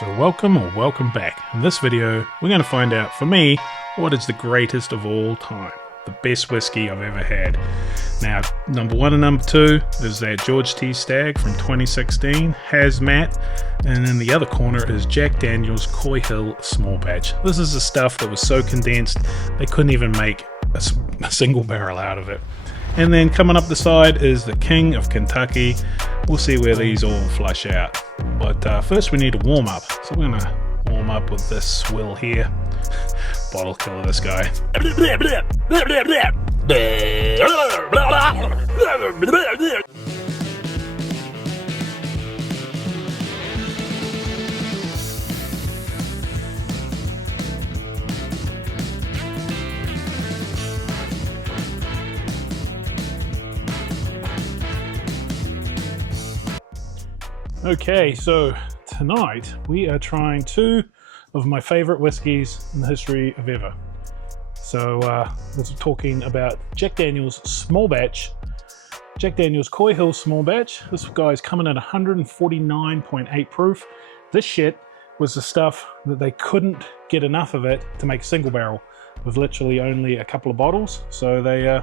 So welcome or welcome back. In this video, we're going to find out, for me, what is the greatest of all time. The best whiskey I've ever had. Now, number one and number two is that G.O.A.T Stagg from 2016, Hazmat, and in the other corner is Jack Daniel's Coy Hill Small Batch. This is the stuff that was so condensed, they couldn't even make a single barrel out of it. And then coming up the side is the King of Kentucky. We'll see where these all flush out. But first we need to warm up. So we're going to warm up with this swill here. Bottle killer, this guy. Okay, so tonight we are trying two of my favorite whiskeys in the history of ever. So we're talking about Jack Daniel's Small Batch, Jack Daniel's Coy Hill Small Batch. This guy's coming at 149.8 proof. This shit was the stuff that they couldn't get enough of it to make a single barrel with literally only a couple of bottles. So they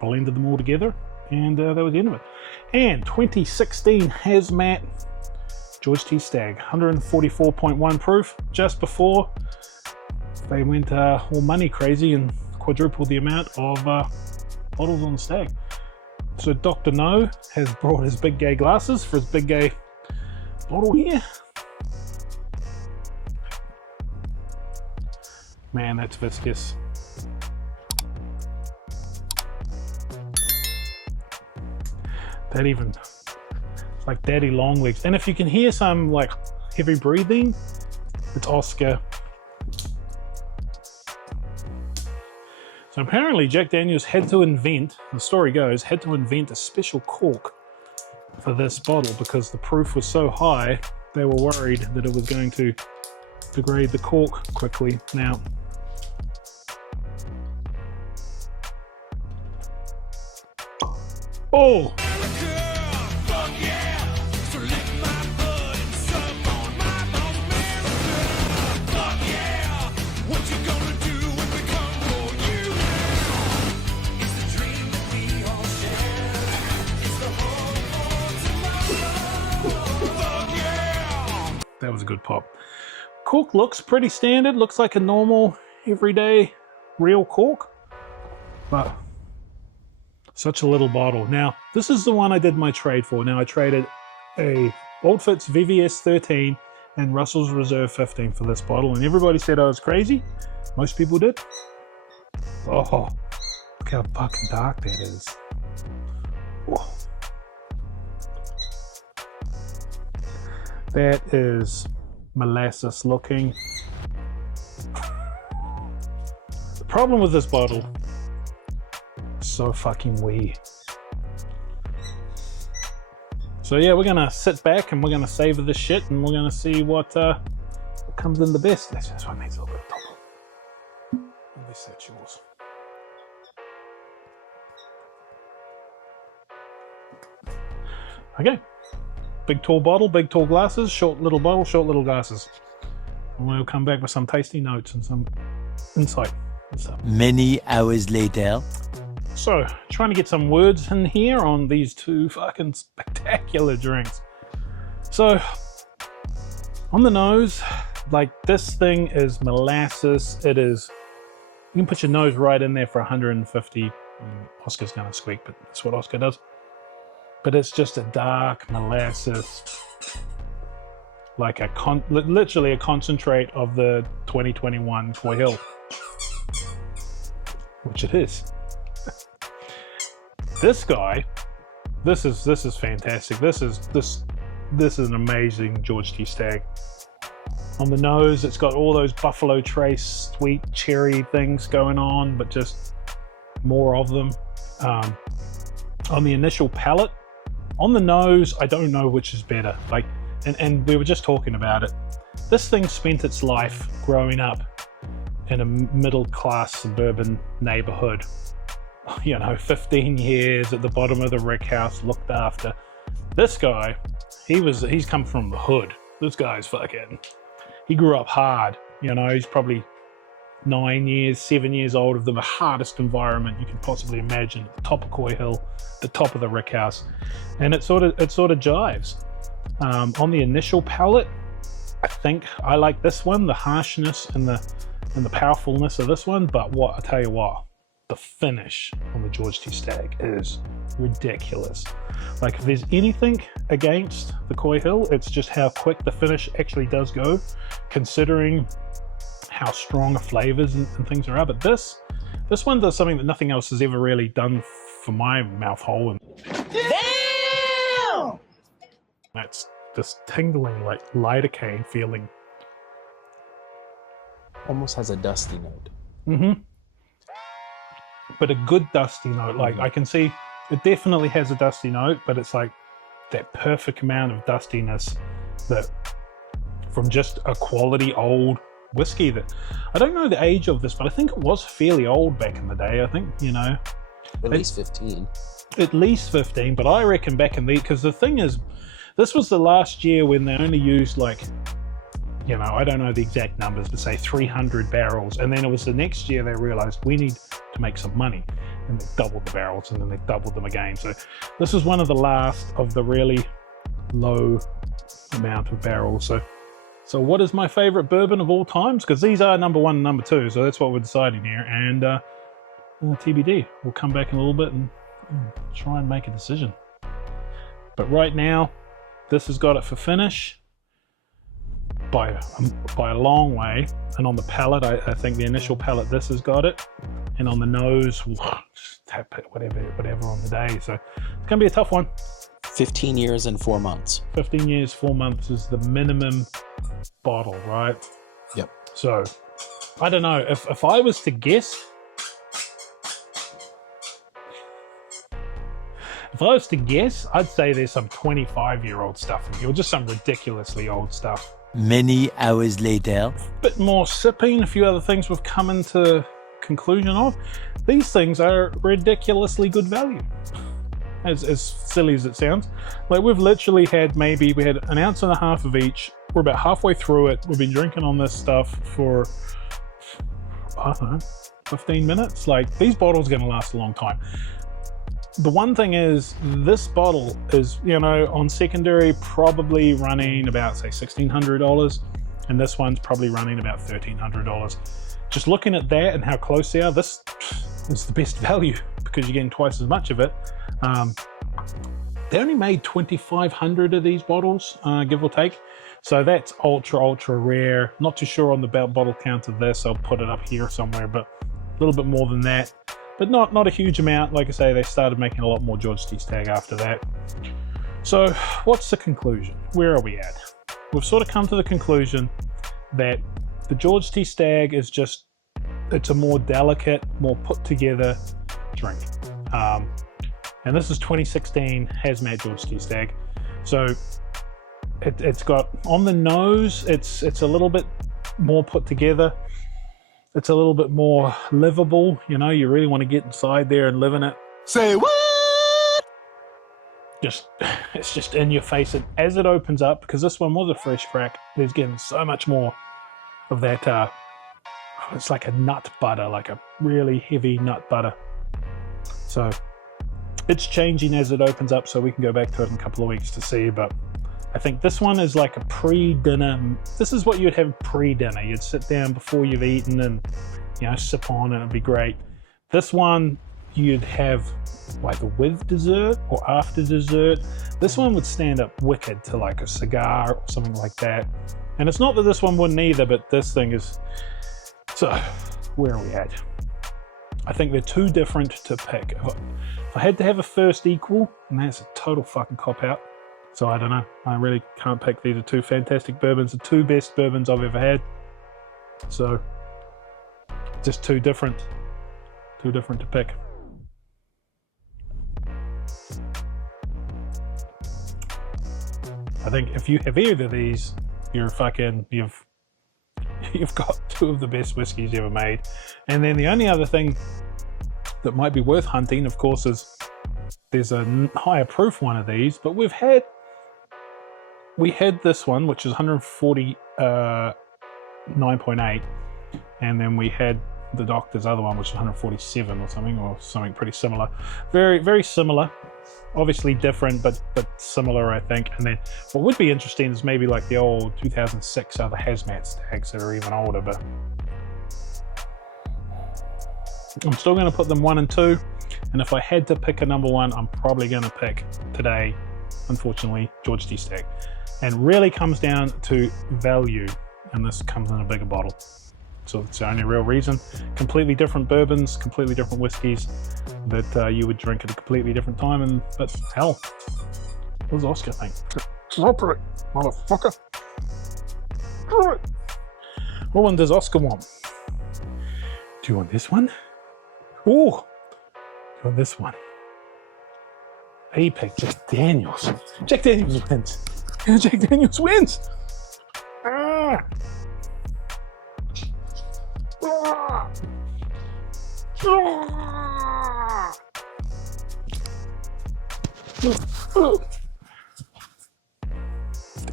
blended them all together and that was the end of it. And 2016 Hazmat G.O.A.T Stagg, 144.1 proof, just before they went all money crazy and quadrupled the amount of bottles on the Stagg. So Dr. No has brought his big gay glasses for his big gay bottle here. Man, that's viscous. That even, it's like daddy long legs. And if you can hear some like heavy breathing, it's Oscar. So apparently Jack Daniels had to invent, the story goes, had to invent a special cork for this bottle because the proof was so high, they were worried that it was going to degrade the cork quickly. Now, oh! That was a good pop. Cork looks pretty standard, looks like a normal, everyday, real cork, but such a little bottle. Now, this is the one I did my trade for. Now, I traded a Old Fitz VVS 13 and Russell's Reserve 15 for this bottle, and everybody said I was crazy. Most people did. Oh, look how fucking dark that is. Oh. That is molasses looking. The problem with this bottle is so fucking wee. So yeah, we're gonna sit back and we're gonna savor this shit and we're gonna see what comes in the best. This one needs a little bit of top. At least that's yours. Okay. Big tall bottle, big tall glasses, short little bottle, short little glasses. And we'll come back with some tasty notes and some insight and stuff. Many hours later. So, trying to get some words in here on these two fucking spectacular drinks. So, on the nose, like this thing is molasses. It is, you can put your nose right in there for 150. Oscar's gonna squeak, but that's what Oscar does. But it's just a dark molasses, like literally a concentrate of the 2021 Coy Hill, which it is. This guy, this is fantastic. This is an amazing G.O.A.T Stagg. On the nose, it's got all those Buffalo Trace sweet cherry things going on, but just more of them. On the initial palate. On the nose, I don't know which is better. Like, and we were just talking about it. This thing spent its life growing up in a middle-class suburban neighborhood. You know, 15 years at the bottom of the rick house, looked after. This guy, he's come from the hood. This guy's fucking, he grew up hard. You know, he's probably 7 years old of the hardest environment you could possibly imagine, at the top of Koi Hill, the top of the rick house. And it sort of jives. On the initial palette, I think I like this one, the harshness and the powerfulness of this one, but I tell you what, the finish on the G.O.A.T. Stagg is ridiculous. Like, if there's anything against the Koi Hill, it's just how quick the finish actually does go, considering how strong the flavors and things are. But this one does something that nothing else has ever really done for my mouth hole. And damn! That's this tingling, like lidocaine feeling. Almost has a dusty note. Mm-hmm. But a good dusty note. Like, I can see it definitely has a dusty note, but it's like that perfect amount of dustiness that from just a quality old whiskey that I don't know the age of this, but I think it was fairly old back in the day. I think, you know, at least 15. At least 15, but I reckon back in the, because the thing is, this was the last year when they only used, like, you know, I don't know the exact numbers, but say 300 barrels. And then it was the next year they realized we need to make some money. And they doubled the barrels, and then they doubled them again. So this was one of the last of the really low amount of barrels. So what is my favorite bourbon of all times? Because these are number 1 and number 2. So that's what we're deciding here. And TBD. We'll come back in a little bit and try and make a decision. But right now, this has got it for finish by a long way. And on the palate, I think the initial palate, this has got it. And on the nose, just tap it, whatever on the day. So it's gonna be a tough one. 15 years and 4 months. 15 years, 4 months is the minimum bottle, right? Yep. So I don't know, if I was to guess, I'd say there's some 25-year-old stuff in here, or just some ridiculously old stuff. Many hours later. Bit more sipping, a few other things we've come into conclusion of. These things are ridiculously good value. As silly as it sounds. Like, we've literally had we had 1.5 ounces of each. We're about halfway through it. We've been drinking on this stuff for, I don't know, 15 minutes. Like, these bottles are going to last a long time. The one thing is, this bottle is, you know, on secondary probably running about, say, $1,600, and this one's probably running about $1,300. Just looking at that and how close they are, this is the best value because you're getting twice as much of it. They only made 2,500 of these bottles, give or take. So that's ultra rare. Not too sure on the bottle count of this. I'll put it up here somewhere, but a little bit more than that. But not a huge amount. Like I say, they started making a lot more G.O.A.T. Stagg after that. So what's the conclusion? Where are we at? We've sort of come to the conclusion that the G.O.A.T. Stagg is just, it's a more delicate, more put together drink. And this is 2016 Hazmat G.O.A.T. Stagg. So it's got, on the nose, it's a little bit more put together. It's a little bit more livable. You know, you really want to get inside there and live in it. Say what? It's just in your face. And as it opens up, because this one was a fresh crack, there's getting so much more of that, it's like a nut butter, like a really heavy nut butter. So it's changing as it opens up, so we can go back to it in a couple of weeks to see. But I think this one is like a pre-dinner. This is what you'd have pre-dinner. You'd sit down before you've eaten and, you know, sip on, and it'd be great. This one you'd have either with dessert or after dessert. This one would stand up wicked to like a cigar or something like that. And it's not that this one wouldn't either, but this thing is. So where are we at? I think they're too different to pick. If I had to have a first equal, and that's a total fucking cop-out. So I don't know. I really can't pick. These are two fantastic bourbons, the two best bourbons I've ever had. So just too different to pick. I think if you have either of these, you've got two of the best whiskeys ever made. And then the only other thing that might be worth hunting, of course, is there's a higher proof one of these, but we've had we had this one, which is 149.8, and then we had the doctor's other one, which is 147 or something pretty similar. Very, very similar. Obviously different, but similar, I think. And then what would be interesting is maybe like the old 2006 other Hazmat Staggs that are even older, but I'm still going to put them 1 and 2. And if I had to pick a number 1, I'm probably going to pick today, unfortunately, G.O.A.T. Stagg. And really comes down to value, and this comes in a bigger bottle. So it's the only real reason. Completely different bourbons, completely different whiskies that you would drink at a completely different time. And but hell, what does Oscar think? Drop it, motherfucker. Drop it. What one does Oscar want? Do you want this one? Ooh, do you want this one? He picked Jack Daniels. Jack Daniels wins. Jack Daniels wins. Ah.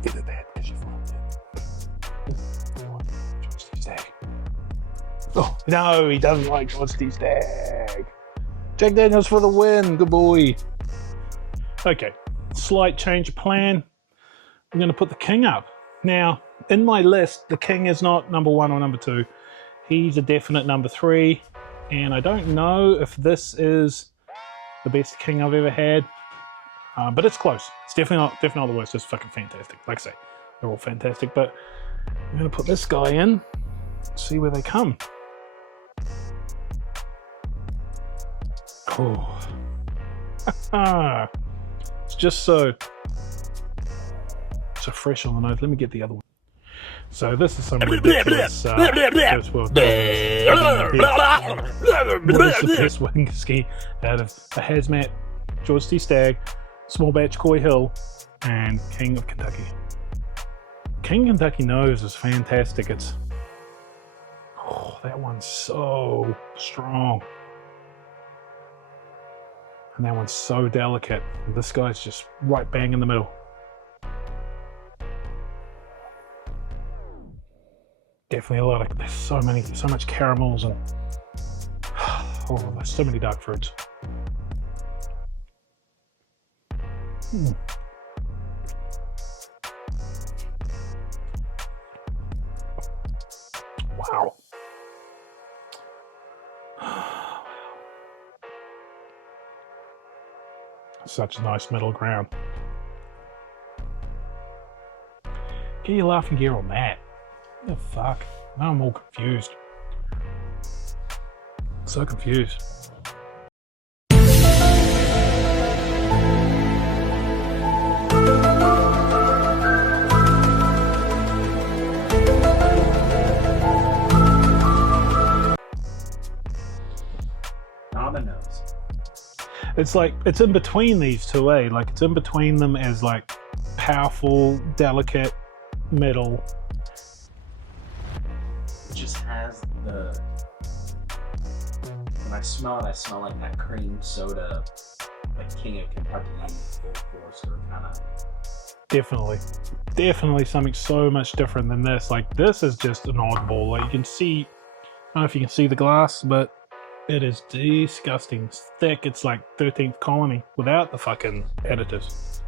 Get at that because you found it. Stagg. Oh no, he doesn't like G.O.A.T. Stagg. Jack Daniels for the win. Good boy. Okay, slight change of plan. I'm going to put the King up. Now, in my list, the King is not number 1 or number 2. He's a definite number 3, and I don't know if this is the best King I've ever had, but it's close. It's definitely not the worst. It's fucking fantastic. Like I say, they're all fantastic, but I'm going to put this guy in, see where they come. Oh. It's just so fresh on the nose. Let me get the other one. So this is some ridiculous first world. What is the best whiskey out of a Hazmat, G.O.A.T. Stagg, small batch Coy Hill, and King of Kentucky. King Kentucky nose is fantastic. It's that one's so strong, and that one's so delicate. This guy's just right bang in the middle. Definitely a lot of, there's so much caramels and there's so many dark fruits. Wow. Such a nice middle ground. Get your laughing gear on that. What the fuck? Now I'm all confused. So confused. Dominoes. It's like, it's in between these two, eh? Like, it's in between them as like powerful, delicate, middle. Just has the, when I smell it, I smell like that cream soda, like King of Kentucky, Full Force kind of. Definitely something so much different than this. Like, this is just an oddball. Like, you can see, I don't know if you can see the glass, but it is disgusting. It's thick. It's like 13th Colony without the fucking additives.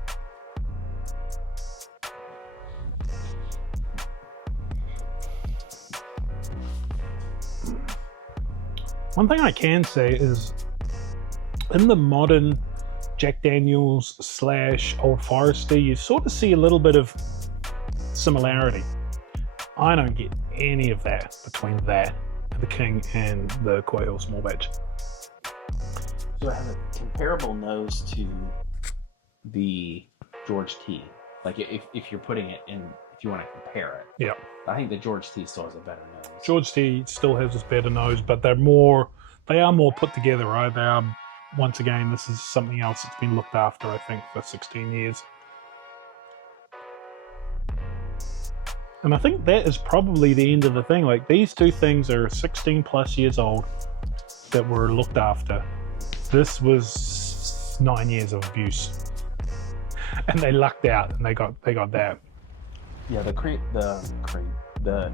One thing I can say is, in the modern Jack Daniels / Old Forester, you sort of see a little bit of similarity. I don't get any of that between that and the King and the Coy Hill small batch. So it has a comparable nose to the G.O.A.T. Like if you're putting it in, if you want to compare it. Yeah. I think the G.O.A.T. still has a better nose. G.O.A.T. still has this better nose, but they are more put together, right? They are, once again, this is something else that's been looked after, I think, for 16 years. And I think that is probably the end of the thing. Like, these two things are 16 plus years old that were looked after. This was 9 years of abuse. And they lucked out and they got that. Yeah, the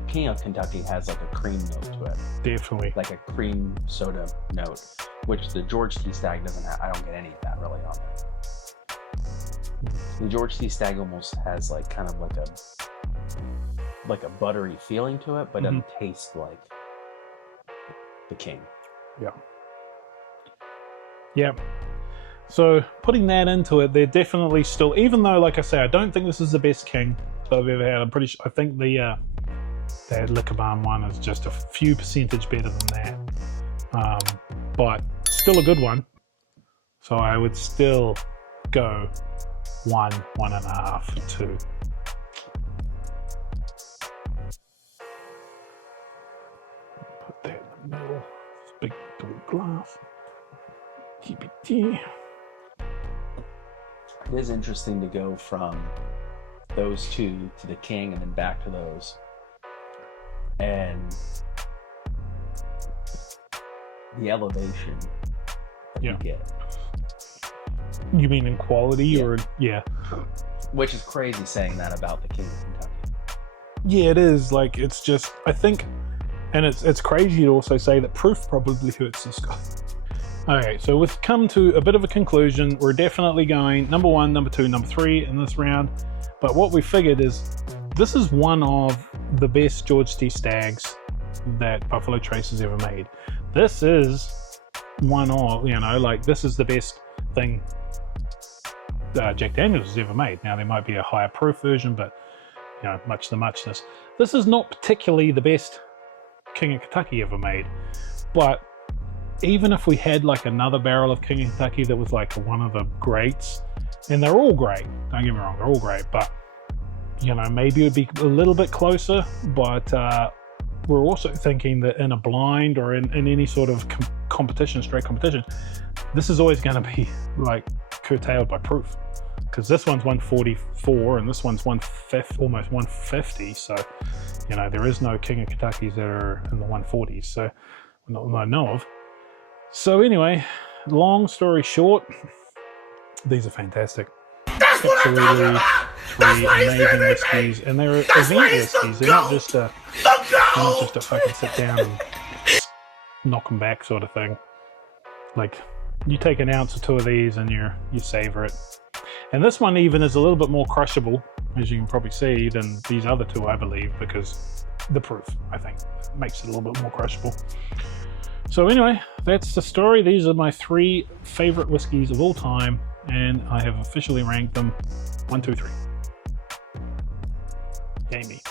King of Kentucky has like a cream note to it, Definitely. like a cream soda note, which the George T. Stagg doesn't have. I don't get any of that really on there. The George T. Stagg almost has like kind of like a buttery feeling to it, but doesn't taste like the King. Yeah. Yeah. So putting that into it, they're definitely still, even though, like I say, I don't think this is the best King that I've ever had. I'm pretty sure, I think the that Liquor Barn one is just a few percentage better than that. But still a good one. So I would still go 1, 1.5, 2. Put that in the middle. This big double glass. TBT. It is interesting to go from those two to the King and then back to those. And the elevation that you get. You mean in quality or Which is crazy saying that about the King of Kentucky. Yeah, it is. Like, it's just, I think, and it's crazy to also say that proof probably hurts this guy. Okay, so we've come to a bit of a conclusion. We're definitely going number 1, number 2, number 3 in this round. But what we figured is this is one of the best George T. Staggs that Buffalo Trace has ever made. This is one of, like, this is the best thing Jack Daniels has ever made. Now, there might be a higher proof version, but, much the muchness. This is not particularly the best King of Kentucky ever made, but even if we had like another barrel of King of Kentucky that was like one of the greats, and they're all great, don't get me wrong, they're all great, but maybe it would be a little bit closer. But we're also thinking that in a blind or in any sort of straight competition, this is always going to be like curtailed by proof, because this one's 144 and this one's almost 150. So there is no King of Kentuckys that are in the 140s, so not I know of. So anyway, long story short, these are fantastic. Absolutely 3 amazing whiskeys, and they're event whiskeys. They're not just a fucking sit down and knock them back sort of thing. Like, you take an ounce or 2 of these and you savor it. And this one even is a little bit more crushable, as you can probably see, than these other 2, I believe, because the proof, I think, makes it a little bit more crushable. So anyway, that's the story. These are my 3 favorite whiskeys of all time, and I have officially ranked them 1, 2, 3. Yay me.